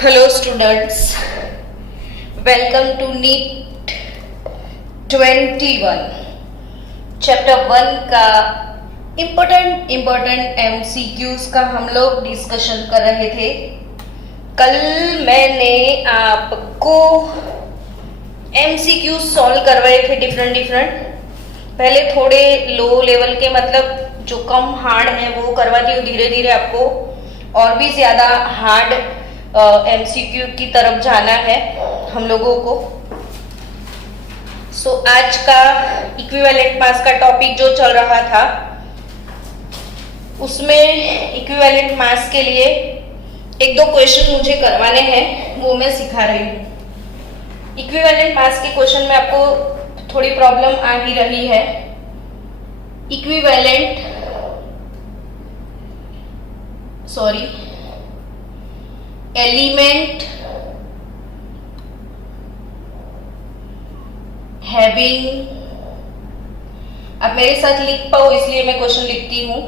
Hello students, welcome to NEET 21 chapter 1 का important MCQs का हम लोग डिस्कशन कर रहे थे। कल मैंने आपको एमसीक्यूज सॉल्व करवाए थे डिफरेंट। पहले थोड़े लो लेवल के, मतलब जो कम हार्ड है वो करवाती हूँ। धीरे धीरे आपको और भी ज्यादा हार्ड एमसीक्यू की तरफ जाना है हम लोगों को। सो आज का इक्विवेलेंट मास का टॉपिक जो चल रहा था, उसमें इक्विवेलेंट मास के लिए एक दो क्वेश्चन मुझे करवाने हैं, वो मैं सिखा रही हूँ। इक्विवेलेंट मास के क्वेश्चन में आपको थोड़ी प्रॉब्लम आ ही रही है। एलिमेंट हैविंग, अब मेरे साथ लिख पाओ इसलिए मैं क्वेश्चन लिखती हूं।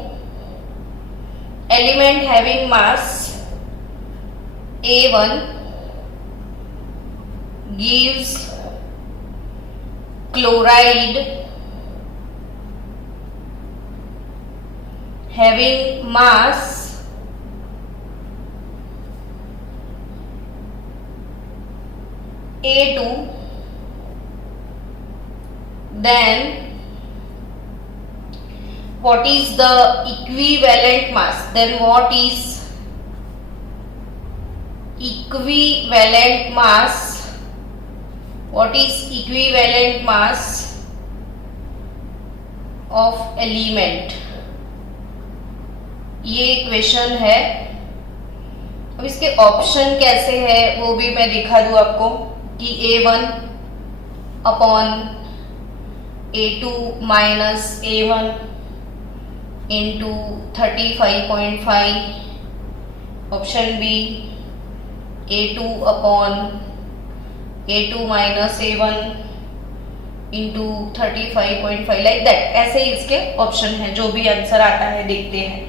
Element having mass A1 gives chloride having mass A2, then what is the equivalent mass? Then what is equivalent mass? What is equivalent mass of element? ये क्वेश्चन है। अब इसके ऑप्शन कैसे है वो भी मैं दिखा दूं आपको कि A1 upon A2 minus A1 into 35.5, option B A2 upon A2 minus A1 into 35.5, like that. ऐसे ही इसके ऑप्शन हैं, जो भी आंसर आता है देखते हैं।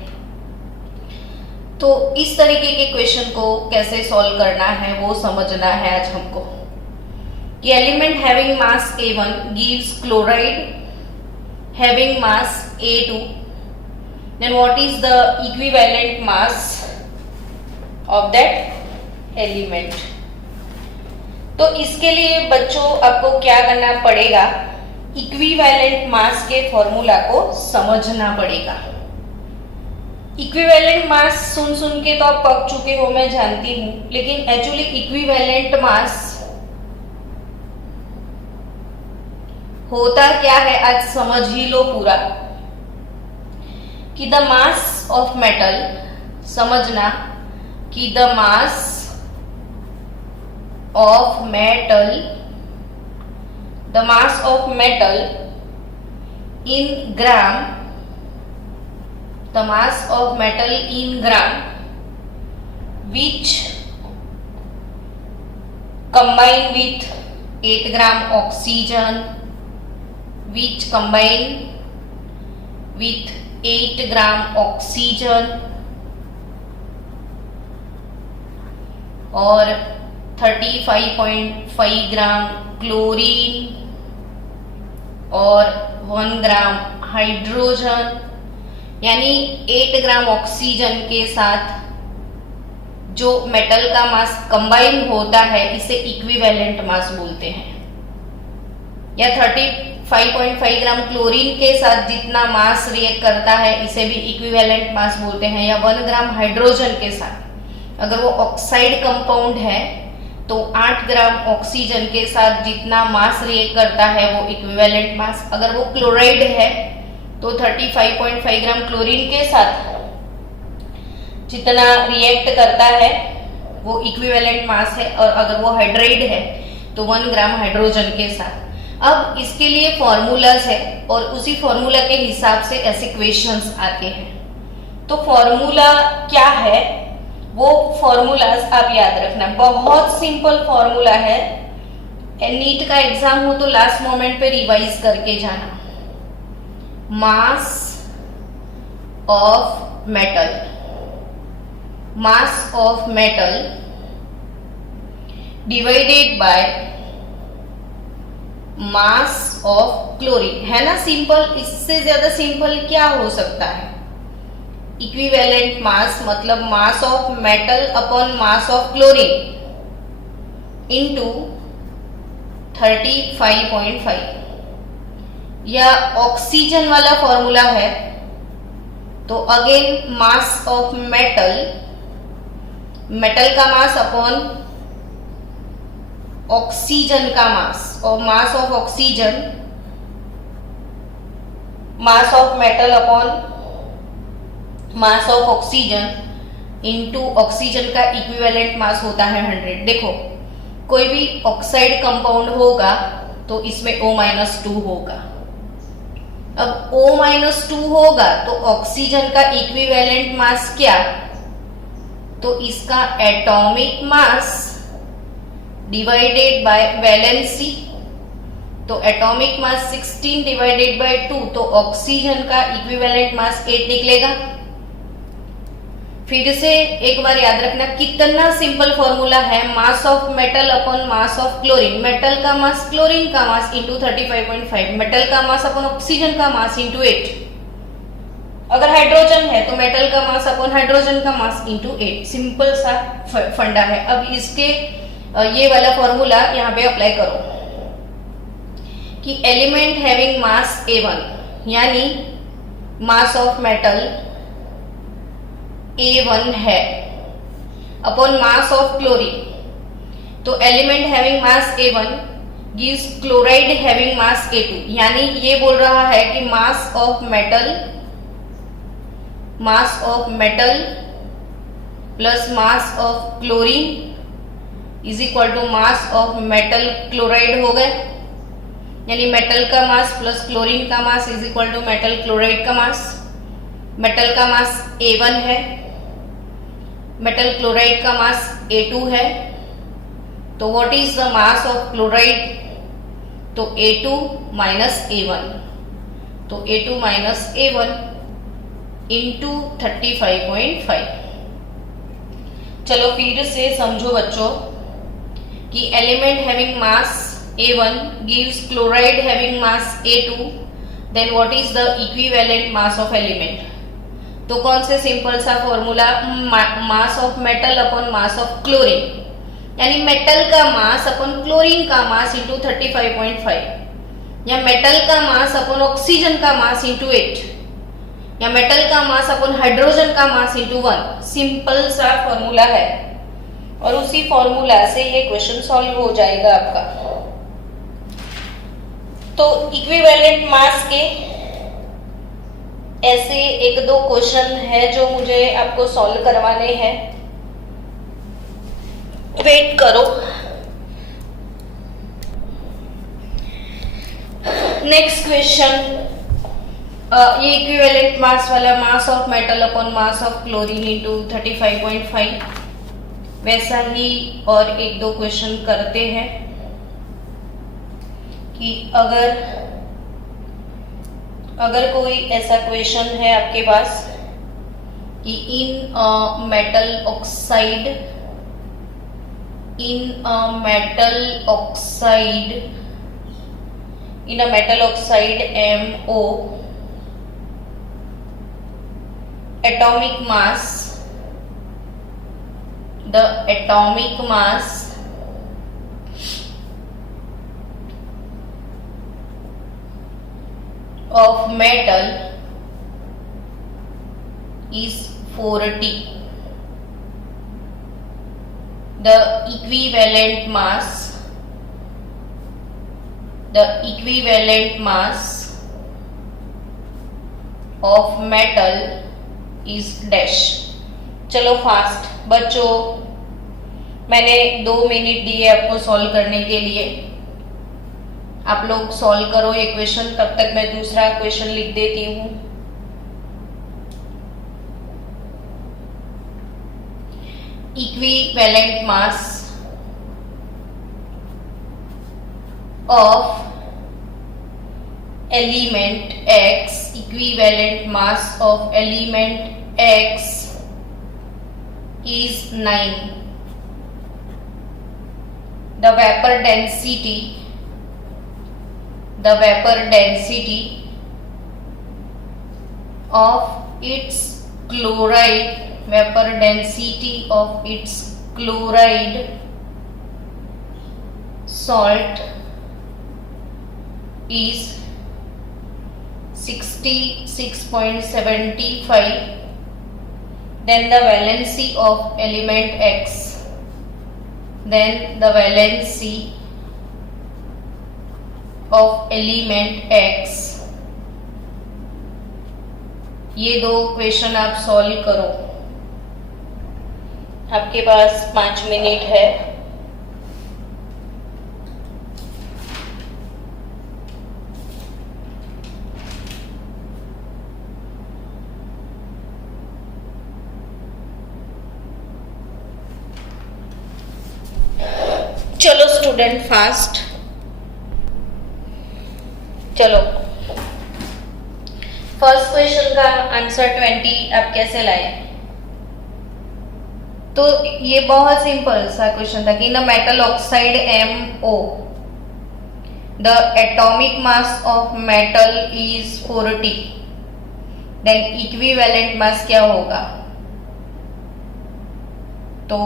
तो इस तरीके के क्वेश्चन को कैसे सॉल्व करना है वो समझना है आज हमको। कि element having mass A1 gives chloride having mass A2, then what is the equivalent mass of that element. तो इसके लिए बच्चों आपको क्या करना पड़ेगा, इक्विवेलेंट मास के फॉर्मूला को समझना पड़ेगा। इक्विवेलेंट मास सुन के तो आप पक चुके हो, मैं जानती हूं, लेकिन एक्चुअली इक्विवेलेंट मास होता क्या है आज समझ ही लो पूरा। कि द मास ऑफ मेटल, समझना कि the mass of metal, the mass of metal in gram, the mass of metal in gram which combine with 8 gram oxygen, which combine with 8 gram oxygen और 35.5 ग्राम क्लोरीन और 1 gram hydrogen, यानी 8 gram oxygen के साथ जो metal का मास combine होता है इसे इक्विवेलेंट मास बोलते हैं। या 35.5 ग्राम क्लोरीन के साथ जितना मास रिएक्ट करता है इसे भी इक्विवेलेंट मास बोलते हैं। या 1 ग्राम हाइड्रोजन के साथ, अगर वो ऑक्साइड कंपाउंड है तो 8 ग्राम ऑक्सीजन के साथ जितना मास रिएक्ट करता है वो इक्विवेलेंट मास। अगर वो क्लोराइड है तो 35.5 ग्राम क्लोरीन के साथ जितना रिएक्ट करता है वो इक्विवेलेंट मास है। और अगर वो हाइड्राइड है तो 1 ग्राम हाइड्रोजन के साथ। अब इसके लिए फॉर्मूलाज है और उसी फॉर्मूला के हिसाब से ऐसे क्वेश्चंस आते हैं। तो फॉर्मूला क्या है वो फॉर्मूलाज आप याद रखना, बहुत सिंपल फॉर्मूला है। नीट का एग्जाम हो तो लास्ट मोमेंट पे रिवाइज करके जाना। मास of metal, mass of metal divided by mass of chlorine, है ना सिंपल। इससे ज्यादा सिंपल क्या हो सकता है। इक्विवेलेंट मास मतलब मास of metal upon mass of chlorine into 35.5, या ऑक्सीजन वाला फॉर्मूला है तो again mass of metal, metal का मास अपॉन ऑक्सीजन का मास, और mass of oxygen, mass of metal upon mass of oxygen into oxygen का equivalent mass होता है 100। देखो कोई भी ऑक्साइड कंपाउंड होगा तो इसमें O-2 होगा। अब O-2 होगा तो ऑक्सीजन का इक्विवेलेंट मास क्या, तो इसका atomic mass divided by valency, तो एटॉमिक मास 16 डिवाइडेड बाय 2, तो ऑक्सीजन का इक्विवेलेंट मास 8 निकलेगा। फिर से एक बार याद रखना कितना सिंपल फॉर्मूला है, मास of metal upon mass of chlorine, metal का मास क्लोरीन का मास इंटू 35.5, मेटल का मास अपॉन ऑक्सीजन का मास इंटू 8। अगर हाइड्रोजन है तो मेटल का मास अपॉन हाइड्रोजन का मास इंटू 8। सिंपल सा फंडा है। अब इसके ये वाला फॉर्मूला यहाँ पे अप्लाई करो कि एलिमेंट हैविंग मास A1 यानी मास ऑफ मेटल A1 है अपॉन मास ऑफ क्लोरीन, तो element having mass A1 gives chloride having mass A2, यानी ये बोल रहा है कि mass of metal plus mass of chlorine is equal to mass of metal chloride हो गए, यानी मेटल का मास प्लस क्लोरीन का mass is equal to metal chloride का मास। मेटल का मास A1 है, मेटल क्लोराइड का मास A2 है, तो what is the mass of chloride, तो A2 माइनस A1, तो A2 माइनस A1 इंटू 35.5। चलो फिर से समझो बच्चों कि element having mass A1 gives chloride having mass A2, then what is the equivalent mass of element, तो कौन से सिंपल सा formula, mass of metal upon mass of chlorine, यानी मेटल का मास अपॉन क्लोरीन का मास इंटू 35.5, या metal का mass upon oxygen का मास इंटू 8, या मेटल का मास अपॉन हाइड्रोजन का मास इंटू 1। सिंपल सा फॉर्मूला है और उसी फॉर्मूला से ये क्वेश्चन सॉल्व हो जाएगा आपका। तो इक्विवेलेंट मास के ऐसे एक दो क्वेश्चन है जो मुझे आपको सॉल्व करवाने हैं, वेट करो। नेक्स्ट क्वेश्चन, ये इक्विवेलेंट मास वाला मास of metal upon mass of chlorine into 35.5, वैसा ही और एक दो क्वेश्चन करते हैं कि अगर कोई ऐसा क्वेश्चन है आपके पास कि in metal oxide MO atomic mass of metal is 40, the equivalent mass of metal is dash। चलो फास्ट बच्चों, मैंने 2 मिनट दिए आपको सॉल्व करने के लिए, आप लोग सॉल्व करो ये क्वेश्चन, तब तक मैं दूसरा क्वेश्चन लिख देती हूं। Equivalent mass of element X, equivalent mass of element X is 9, the vapor density of its chloride salt is 66.75, then the valency of element X, ये दो क्वेश्चन आप सॉल्व करो। आपके पास 5 मिनट है। चलो स्टूडेंट फास्ट, चलो फर्स्ट क्वेश्चन का answer 20 आप कैसे लाए? तो ये बहुत सिंपल सा क्वेश्चन था कि in metal oxide MO the atomic mass of metal is 40, then equivalent mass क्या होगा? तो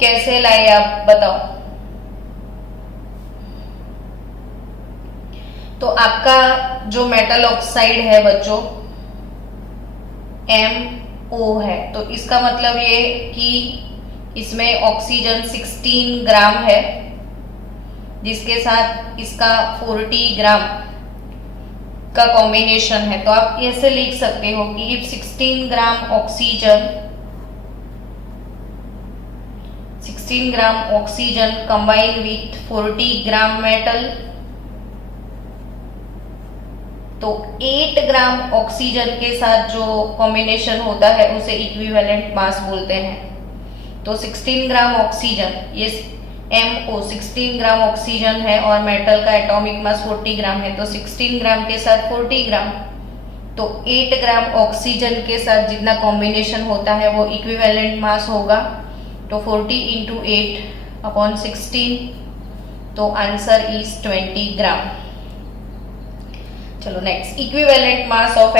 कैसे लाए आप बताओ। तो आपका जो मेटल ऑक्साइड है बच्चों MO है, तो इसका मतलब ये कि इसमें ऑक्सीजन 16 ग्राम है, जिसके साथ इसका 40 ग्राम का कॉम्बिनेशन है। तो आप ऐसे लिख सकते हो कि if 16 gram oxygen combine with 40 gram metal, तो 8 ग्राम ऑक्सीजन के साथ जो कॉम्बिनेशन होता है उसे इक्विवेलेंट मास बोलते हैं। तो 16 ग्राम ऑक्सीजन, ये MO 16 ग्राम ऑक्सीजन है और मेटल का एटॉमिक मास 40 ग्राम है, तो 16 ग्राम के साथ 40 ग्राम, तो 8 ग्राम ऑक्सीजन के साथ जितना कॉम्बिनेशन होता है वो इक्विवेलेंट मास होगा। तो 40 इंटू 8 अपॉन 16, तो आंसर इज 20 ग्राम। चलो next, equivalent mass of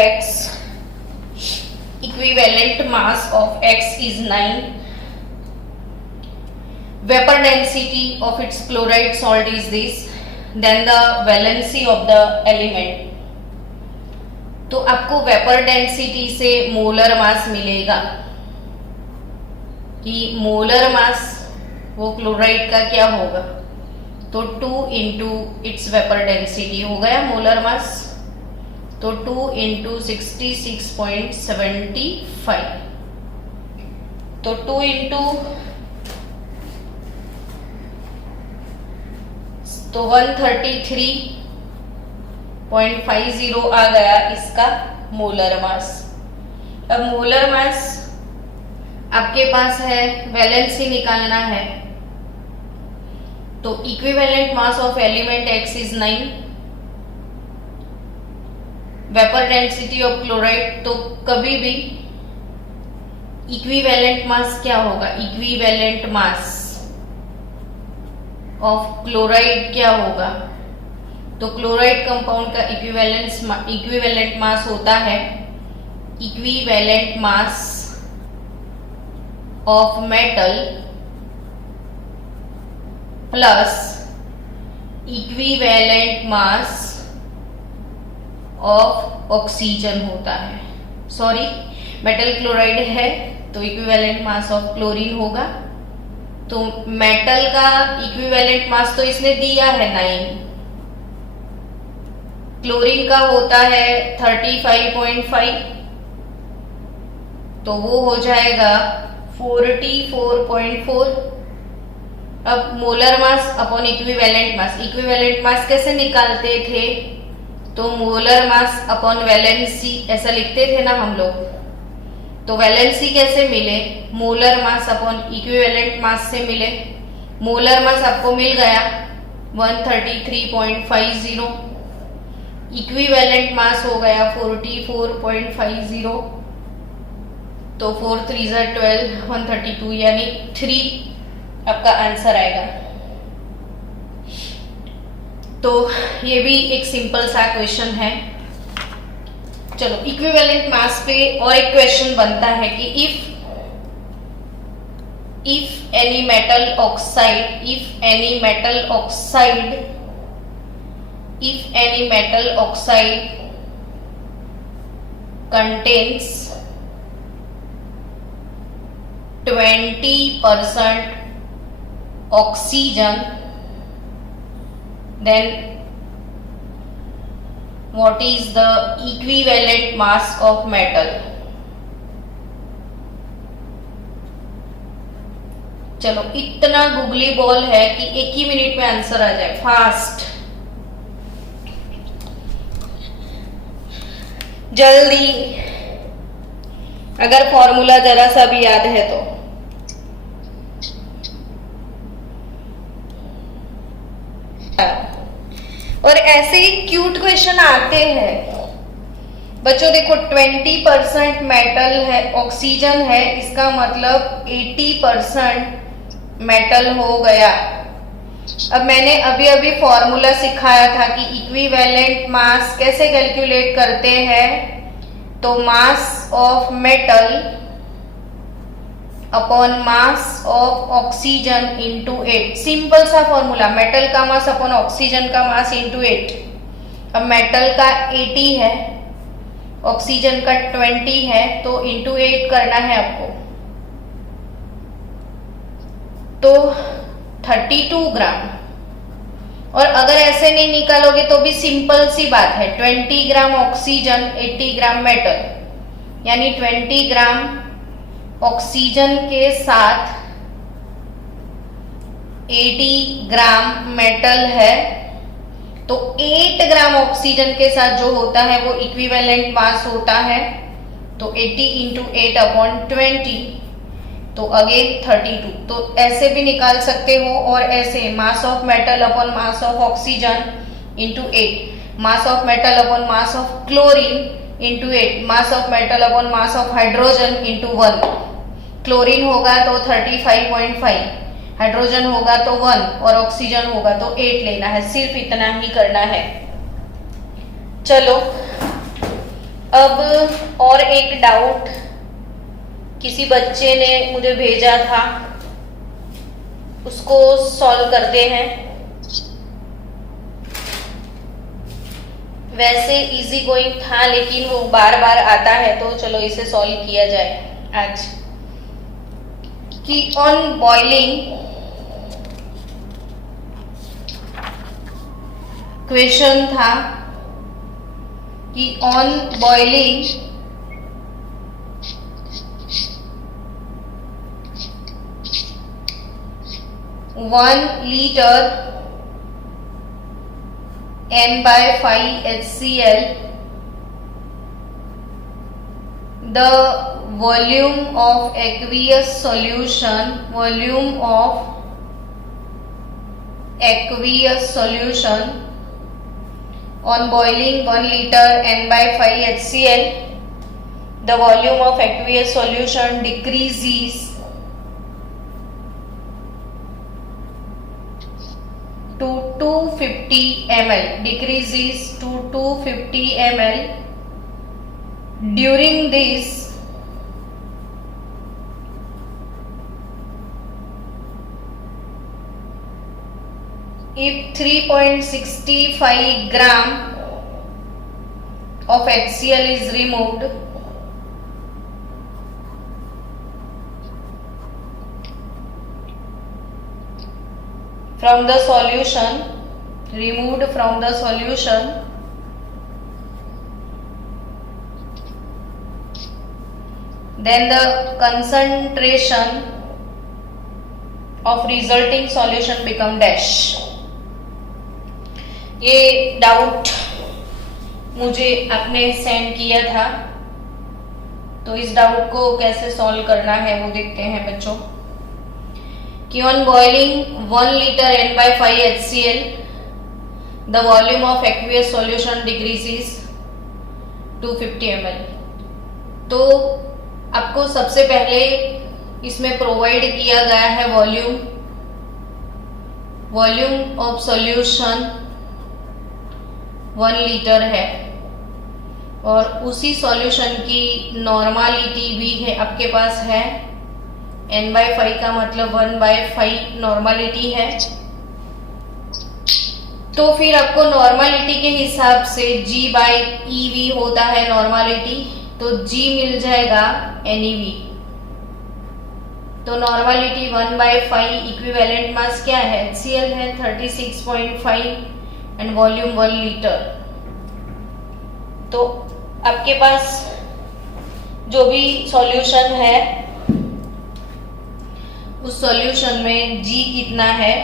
X is 9, vapor density of its chloride salt is this, then the valency of the element। तो आपको वेपर डेंसिटी से मोलर मास मिलेगा कि मोलर मास वो क्लोराइड का क्या होगा, तो 2 इंटू इट्स वेपर डेंसिटी हो गया मोलर मास, तो 2 इंटू 66.75, तो 2 इंटू तो 133.50 आ गया इसका मोलर मास। अब मोलर मास आपके पास है, वैलेंसी निकालना है, तो equivalent mass of element X is 9, vapour density of chloride, तो कभी भी इक्विवेलेंट मास क्या होगा, इक्विवेलेंट मास ऑफ क्लोराइड क्या होगा, तो क्लोराइड कंपाउंड का इक्विवेलेंट मास होता है equivalent mass of metal plus equivalent mass of oxygen होता है। सॉरी, मेटल क्लोराइड है तो इक्विवेलेंट मास ऑफ क्लोरीन होगा। तो मेटल का इक्विवेलेंट मास तो इसने दिया है 9, क्लोरीन का होता है 35.5, तो वो हो जाएगा 44.4। अब मोलर मास अपॉन इक्विवेलेंट मास कैसे निकालते थे, तो मोलर मास अपॉन वैलेंसी ऐसा लिखते थे ना हम लोग। तो वैलेंसी कैसे मिले, मोलर मास अपॉन इक्विवेलेंट मास से मिले। मोलर मास आपको मिल गया 133.50, इक्विवेलेंट मास हो गया 44.50, तो 4 3 12 132 यानी 3 आपका आंसर आएगा। तो ये भी एक सिंपल सा क्वेश्चन है। चलो इक्विवेलेंट मास पे और एक क्वेश्चन बनता है कि if any metal oxide contains 20% oxygen, then what is the equivalent mass of metal? चलो इतना गुगली बॉल है कि एक ही मिनट में आंसर आ जाए, फास्ट, जल्दी, अगर फॉर्मूला जरा सा भी याद है तो। और ऐसे ही क्यूट क्वेश्चन आते हैं बच्चों। देखो 20% मेटल है, ऑक्सीजन है, इसका मतलब 80% मेटल हो गया। अब मैंने अभी अभी फॉर्मूला सिखाया था कि इक्विवेलेंट मास कैसे कैलकुलेट करते हैं। तो मास of metal upon mass of oxygen into 8, simple सा फॉर्मूला, मेटल का मास अपॉन ऑक्सीजन का मास इंटू 8। अब मेटल का 80 है, ऑक्सीजन का 20 है, तो इंटू 8 करना है आपको, तो 32 ग्राम। और अगर ऐसे नहीं निकालोगे तो भी सिंपल सी बात है, 20 ग्राम ऑक्सीजन 80 ग्राम मेटल, यानी 20 ग्राम ऑक्सीजन के साथ 80 ग्राम मेटल है, तो 8 ग्राम ऑक्सीजन के साथ जो होता है वो इक्विवेलेंट मास होता है। तो 80 इंटू 8 अपॉन 20, तो अगेन 32। तो ऐसे भी निकाल सकते हो और ऐसे, मास of metal upon mass of oxygen into 8, mass of metal upon mass of chlorine into 8, mass of metal upon mass of hydrogen into 1। Chlorine होगा तो 35.5, हाइड्रोजन होगा तो 1 और ऑक्सीजन होगा तो 8 लेना है। सिर्फ इतना ही करना है। चलो अब और एक डाउट किसी बच्चे ने मुझे भेजा था, उसको सॉल्व करते हैं। वैसे इजी गोइंग था लेकिन वो बार बार आता है, तो चलो इसे सॉल्व किया जाए आज। कि ऑन बॉइलिंग, क्वेश्चन था कि on boiling 1 liter N/5 HCl, the volume of aqueous solution on boiling 1 liter N/5 HCl, the volume of aqueous solution decreases to 250 ml, decreases to 250 ml. During this, if 3.65 gram of HCl is removed, from the solution, removed from the solution, then the concentration of resulting solution become dash. ये doubt मुझे आपने send किया था, तो इस doubt को कैसे solve करना है वो देखते हैं बच्चों। कि on boiling 1 liter N/5 HCl, the volume of aqueous solution decreases to 50 ml। तो आपको सबसे पहले इसमें प्रोवाइड किया गया है वॉल्यूम ऑफ सॉल्यूशन 1 लीटर है और उसी सॉल्यूशन की नॉर्मालिटी भी है आपके पास है, n/5 का मतलब 1/5 नॉर्मालिटी है। तो फिर आपको नॉर्मालिटी के हिसाब से G/EV होता है नॉर्मालिटी, तो G मिल जाएगा NeV। तो नॉर्मालिटी 1/5, इक्विवेलेंट मास क्या है, HCl है 36.5 एंड वॉल्यूम 1 लीटर। तो आपके पास जो भी सॉल्यूशन है उस सॉल्यूशन में G कितना है,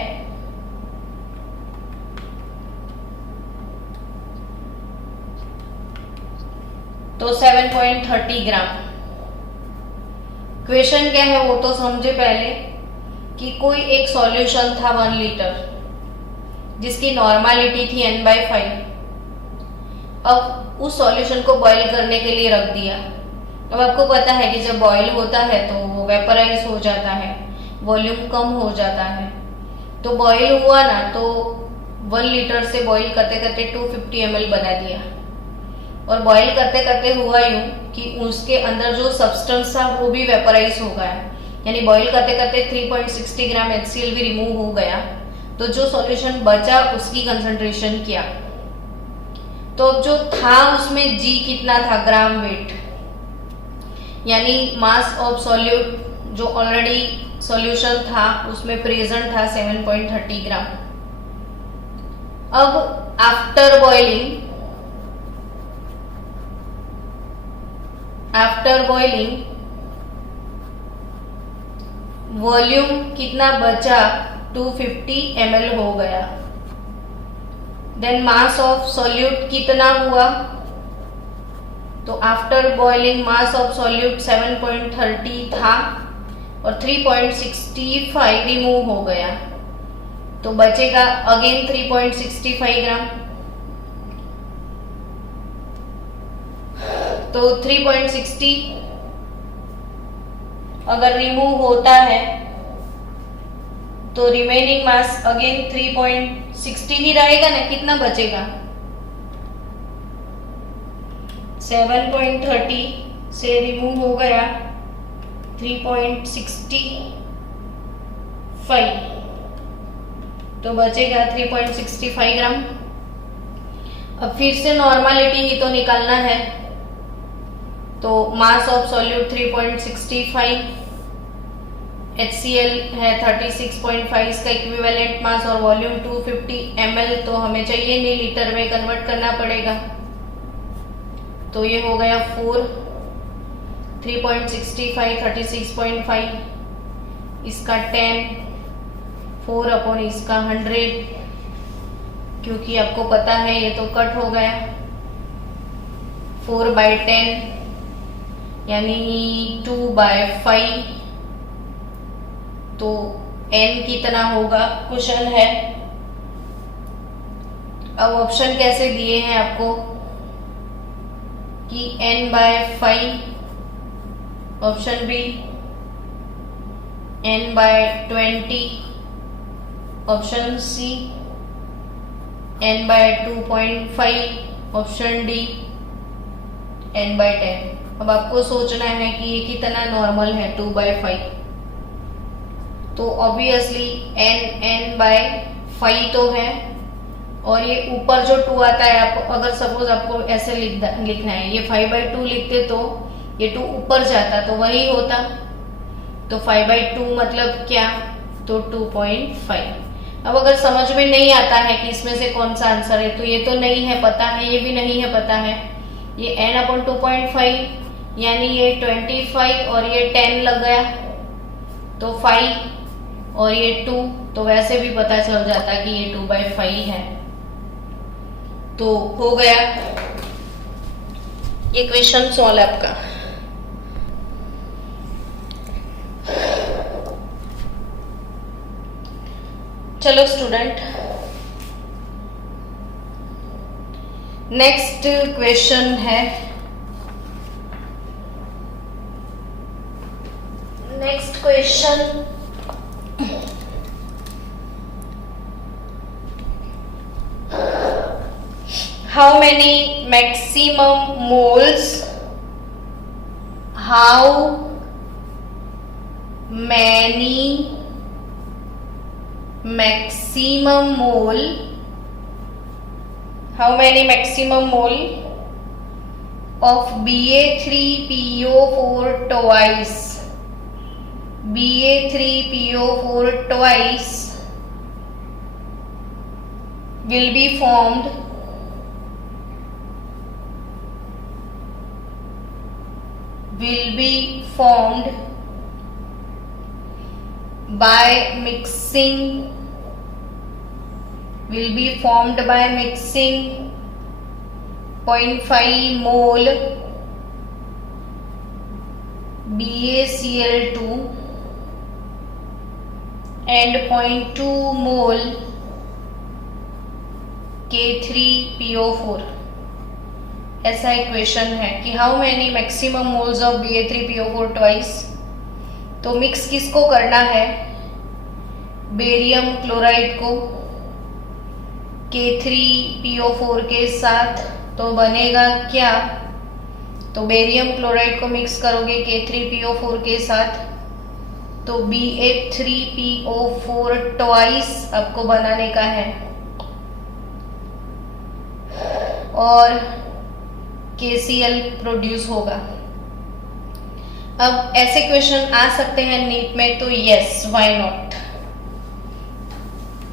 तो 7.30 ग्राम। क्वेश्चन क्या है वो तो समझे पहले कि कोई एक सॉल्यूशन था 1 लीटर जिसकी नॉर्मालिटी थी n/5। अब उस सॉल्यूशन को बॉईल करने के लिए रख दिया। अब आपको पता है कि जब बॉईल होता है तो वो वेपराइज हो जाता है, वॉल्यूम कम हो जाता है। तो बॉईल हुआ ना, तो 1 लीटर से बॉईल करते करते 250 ml बना दिया और बॉईल करते करते हुआ यूं कि उसके अंदर जो सब्सटेंस था वो भी वेपराइज हो गया, यानी बॉईल करते करते 3.60 ग्राम HCl भी रिमूव हो गया। तो जो सॉल्यूशन बचा उसकी कंसंट्रेशन क्या, तो अब जो था उसमें G कितना था, ग्राम वेट, यानी मास ऑफ सॉल्यूट जो ऑलरेडी सॉल्यूशन था उसमें प्रेजेंट था 7.30 ग्राम। अब आफ्टर बॉइलिंग वॉल्यूम कितना बचा, 250 ml हो गया। देन मास ऑफ सॉल्यूट कितना हुआ, तो after boiling mass of solute 7.30 था और 3.65 रिमूव हो गया, तो बचेगा अगेन 3.65 ग्राम। तो 3.60 अगर रिमूव होता है तो रिमेनिंग मास अगेन 3.60 ही रहेगा ना, कितना बचेगा, 7.30 से रिमूव हो गया 3.65, तो बचेगा 3.65 ग्राम। अब फिर से नॉर्मालिटी ही तो निकालना है, तो मास ऑफ सॉल्यूट 3.65, HCl है 36.5, इसका इक्विवेलेंट मास और वॉल्यूम 250 ml, तो हमें चाहिए नहीं, लीटर में कन्वर्ट करना पड़ेगा। तो ये हो गया 4, 3.65 36.5, इसका 10, 4 अपॉन इसका 100, क्योंकि आपको पता है ये तो कट हो गया, 4/10 यानी 2/5, तो n कितना होगा, क्वेश्चन है। अब ऑप्शन कैसे दिए हैं आपको कि n/5, option B n/20, option C n/2.5, option D n/10। अब आपको सोचना है कि ये कितना नॉर्मल है, 2/5, तो ऑब्वियसली n/5 तो है, और ये ऊपर जो 2 आता है, आप अगर सपोज आपको ऐसे लिखना है, ये 5/2 लिखते तो ये 2 ऊपर जाता तो वही होता, तो 5/2 मतलब क्या, तो 2.5। अब अगर समझ में नहीं आता है कि इसमें से कौन सा आंसर है, तो ये तो नहीं है पता है, ये भी नहीं है पता है, ये n/2.5 यानी ये 25 और ये 10 लग गया तो 5 और ये 2, तो वैसे भी पता चल जाता कि ये 2/5 है। तो हो गया ये क्वेश्चन सॉल्व आपका। चलो स्टूडेंट, नेक्स्ट क्वेश्चन है, next question how many maximum moles, how many maximum mole, how many maximum mole of Ba3PO4 twice, Ba3PO4 twice will be formed by mixing 0.5 mole BaCl2 and 0.2 mole K3PO4। ऐसा equation है कि how many maximum moles of Ba3PO4 twice. तो mix किसको करना है, barium chloride को K3PO4 के साथ। तो बनेगा क्या, तो बेरियम क्लोराइड को मिक्स करोगे K3PO4 के साथ तो Ba3PO4 ट्वाइस आपको बनाने का है और KCl प्रोड्यूस होगा। अब ऐसे क्वेश्चन आ सकते हैं नीट में, तो यस व्हाई नॉट।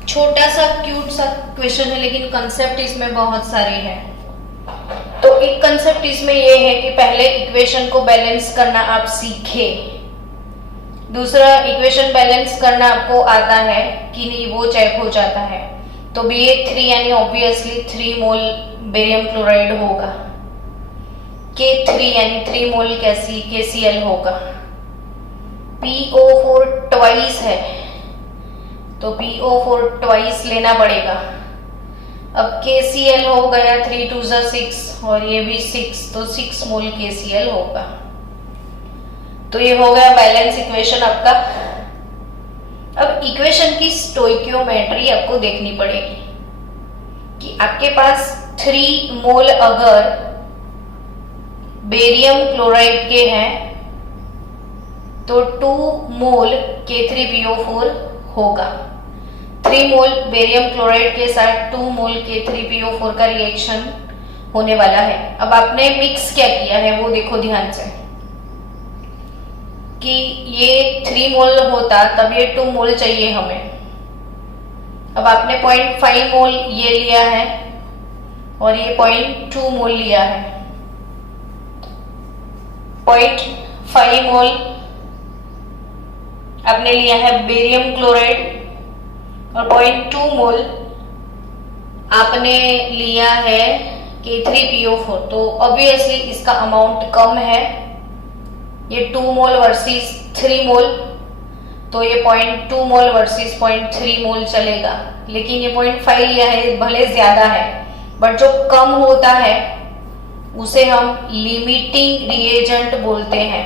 छोटा सा क्यूट सा क्वेश्चन है लेकिन कंसेप्ट इसमें बहुत सारे हैं। तो एक कंसेप्ट इसमें ये है कि पहले इक्वेशन को बैलेंस करना आप सीखे, दूसरा इक्वेशन बैलेंस करना आपको आता है कि नहीं वो चेक हो जाता है। तो Ba3 यानी ऑब्वियसली 3 मोल बेरियम क्लोराइड होगा, K3 यानी 3 मोल KCl होगा, PO4 ट्वाइस है तो PO4 ट्वाइस लेना पड़ेगा। अब KCl हो गया 3 2 6 और ये भी 6 तो 6 मोल KCl होगा। तो ये हो गया बैलेंस इक्वेशन आपका। अब इक्वेशन की स्टोइकियोमेट्री आपको देखनी पड़ेगी कि आपके पास 3 मोल अगर बेरियम क्लोराइड के हैं तो 2 मोल K3PO4 होगा। 3 मोल बेरियम क्लोराइड के साथ 2 मोल K3PO4 का रिएक्शन होने वाला है। अब आपने मिक्स क्या किया है वो देखो ध्यान से कि ये 3 मोल होता तब ये 2 मोल चाहिए हमें। अब आपने 0.5 मोल ये लिया है और ये 0.2 मोल लिया है। 0.5 मोल आपने लिया है बेरियम क्लोराइड और 0.2 मोल आपने लिया है K3PO4। तो ऑब्वियसली इसका अमाउंट कम है, ये 2 मोल वर्सेस 3 मोल, तो ये 0.2 मोल वर्सेस 0.3 मोल चलेगा। लेकिन ये 0.5 लिया है, भले ज्यादा है बट जो कम होता है उसे हम लिमिटिंग रिएजेंट बोलते हैं।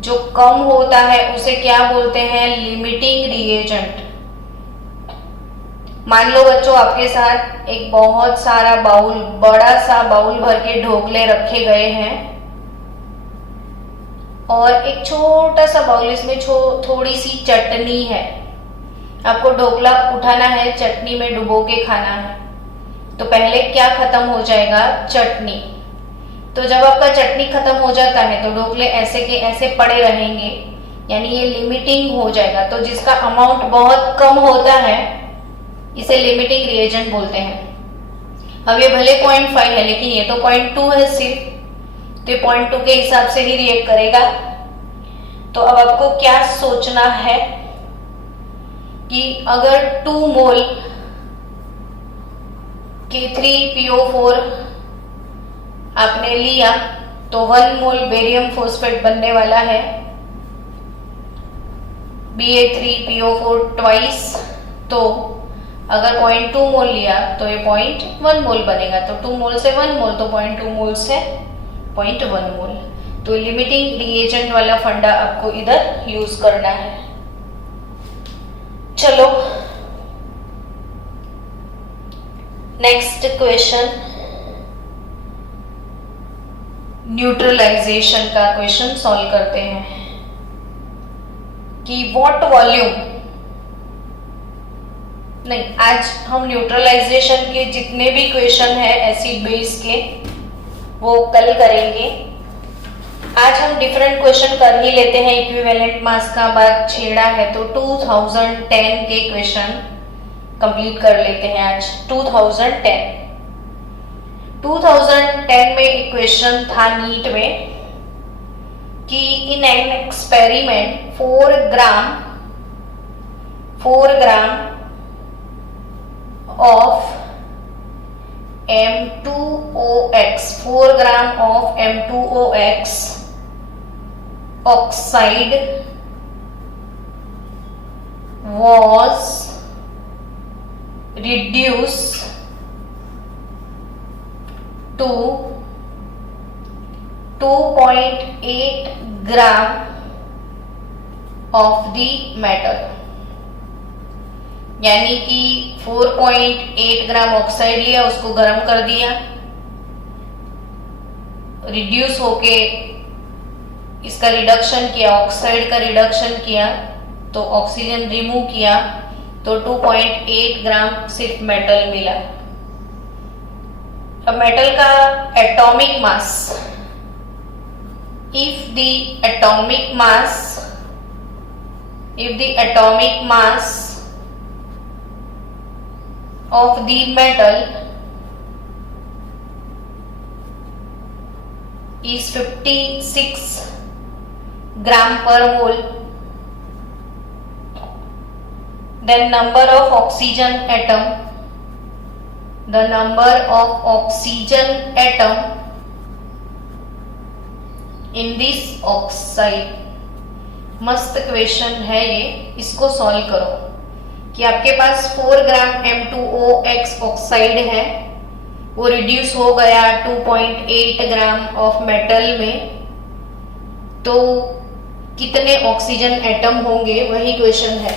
जो कम होता है उसे क्या बोलते हैं, लिमिटिंग रिएजेंट। मान लो बच्चों आपके साथ एक बहुत सारा बाउल, बड़ा सा बाउल भर के ढोकले रखे गए हैं और एक छोटा सा बाउल, इसमें थोड़ी सी चटनी है। आपको ढोकला उठाना है, चटनी में डुबो के खाना है। तो पहले क्या खत्म हो जाएगा, चटनी। तो जब आपका चटनी खत्म हो जाता है तो ढोकले ऐसे के ऐसे पड़े रहेंगे, यानी ये लिमिटिंग हो जाएगा। तो जिसका अमाउंट बहुत कम होता है इसे लिमिटिंग रिएजेंट बोलते हैं। अब ये भले 0.5 है लेकिन ये तो 0.2 है सिर्फ, तो 0.2 के हिसाब से ही रिएक्ट करेगा। तो अब आपको क्या सोचना है कि अगर 2 मोल K3PO4 आपने लिया तो 1 मोल बेरियम फॉस्फेट बनने वाला है Ba3PO4 ट्वाइस। तो अगर 0.2 मोल लिया तो ये 0.1 मोल बनेगा। तो 2 मोल से 1 मोल तो 0.2 मोल से 0.1 मोल। तो लिमिटिंग रिएजेंट वाला फंडा आपको इधर यूज करना है। चलो नेक्स्ट क्वेश्चन न्यूट्रलाइजेशन का क्वेश्चन सॉल्व करते हैं कि व्हाट वॉल्यूम, नहीं आज हम न्यूट्रलाइजेशन के जितने भी क्वेश्चन है एसिड बेस के वो कल करेंगे। आज हम डिफरेंट क्वेश्चन कर ही लेते हैं। इक्विवेलेंट मास का बात छेड़ा है तो 2010 के क्वेश्चन कंप्लीट कर लेते हैं आज। 2010 में एक क्वेश्चन था नीट में कि in an experiment 4 gram of M2OX 4 gram of M2OX oxide was reduced to 2.8 gram of the metal, यानी कि 4.8 ग्राम ऑक्साइड लिया, उसको गर्म कर दिया, रिड्यूस होके इसका रिडक्शन किया, ऑक्साइड का रिडक्शन किया तो ऑक्सीजन रिमूव किया तो 2.8 ग्राम सिर्फ मेटल मिला। अब मेटल का atomic mass, if the atomic mass of the metal is 56 gram per mole, then number of oxygen atom in this oxide। मस्त क्वेश्चन है ये, इसको सॉल्व करो कि आपके पास 4 ग्राम M2OX ऑक्साइड है, वो रिड्यूस हो गया 2.8 ग्राम ऑफ मेटल में, तो कितने ऑक्सीजन एटम होंगे, वही क्वेश्चन है।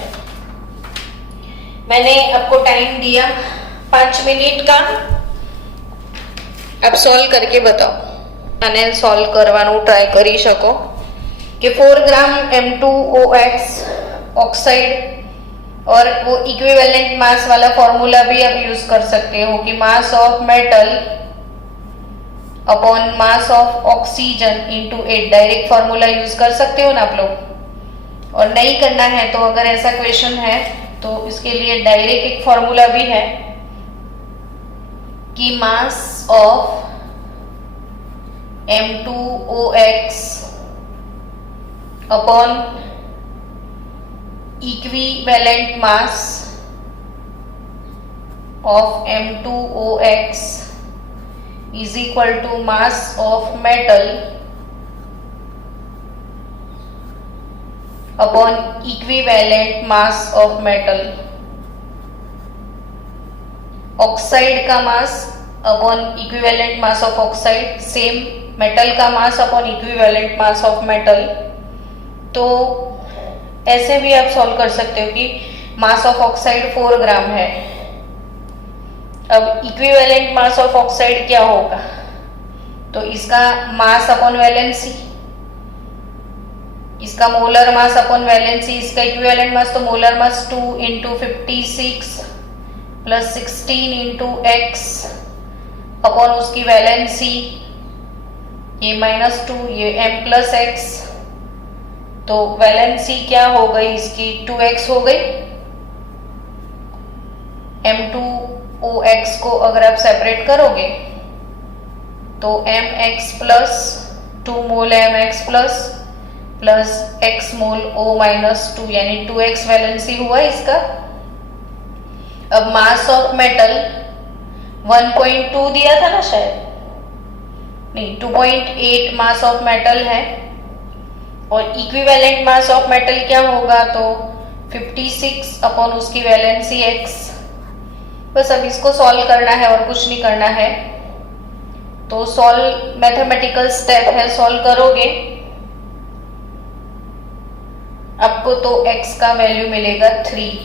मैंने आपको टाइम दिया 5 मिनट का, आप सॉल्व करके बताओ અને સોલ્વ કરવાનું ટ્રાય કરી શકો कि 4 ग्राम M2OX ऑक्साइड, और वो इक्विवेलेंट मास वाला फॉर्मूला भी आप यूज कर सकते हो कि mass of metal upon mass of oxygen into 8, direct formula use कर सकते हो ना आप लोग। और नहीं करना है तो अगर ऐसा क्वेश्चन है तो इसके लिए डायरेक्ट एक फॉर्मूला भी है कि mass of M2OX upon equivalent mass of M2OX is equal to mass of metal upon equivalent mass of metal। Oxide का mass upon equivalent mass of oxide same, metal का mass upon equivalent mass of metal. तो ऐसे भी आप solve कर सकते हो कि मास ऑफ ऑक्साइड 4 ग्राम है, अब इक्विवेलेंट मास ऑफ ऑक्साइड क्या होगा, तो इसका मास अपॉन वैलेंसी, इसका मोलर मास अपॉन वैलेंसी, इसका इक्विवेलेंट मास तो मोलर मास 2 × 56 + 16 × x अपॉन उसकी वैलेंसी, ये -2, ये m + x, तो वैलेंसी क्या हो गई इसकी 2x हो गई। M2OX को अगर आप सेपरेट करोगे तो mx + 2 मोल mx प्लस x मोल O - 2, यानी 2x वैलेंसी हुआ इसका। अब मास ऑफ मेटल 1.2 दिया था ना शायद, नहीं 2.8 मास ऑफ मेटल है, और इक्विवेलेंट मास ऑफ मेटल क्या होगा तो 56 अपॉन उसकी वैलेंसी x। बस अब इसको सॉल्व करना है और कुछ नहीं करना है। तो सॉल्व मैथमेटिकल स्टेप है, सॉल्व करोगे आपको तो x का वैल्यू मिलेगा 3।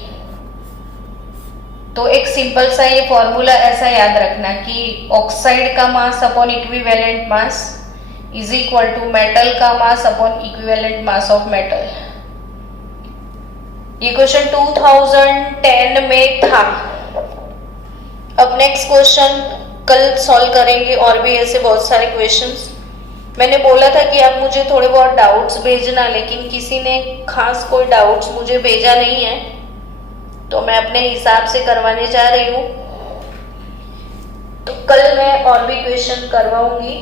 तो एक सिंपल सा ये फॉर्मूला ऐसा याद रखना कि ऑक्साइड का mass upon equivalent mass is equal to metal का mass upon equivalent mass of metal. ये क्वेश्चन 2010 में था। अब नेक्स्ट क्वेश्चन कल सॉल्व करेंगे और भी ऐसे बहुत सारे क्वेश्चंस। मैंने बोला था कि आप मुझे थोड़े बहुत डाउट्स भेजना, लेकिन किसी ने खास कोई डाउट्स मुझे भेजा नहीं है, तो मैं अपने हिसाब से करवाने जा रही हूँ। तो कल मैं और भी क्वेश्चन करवाऊंगी।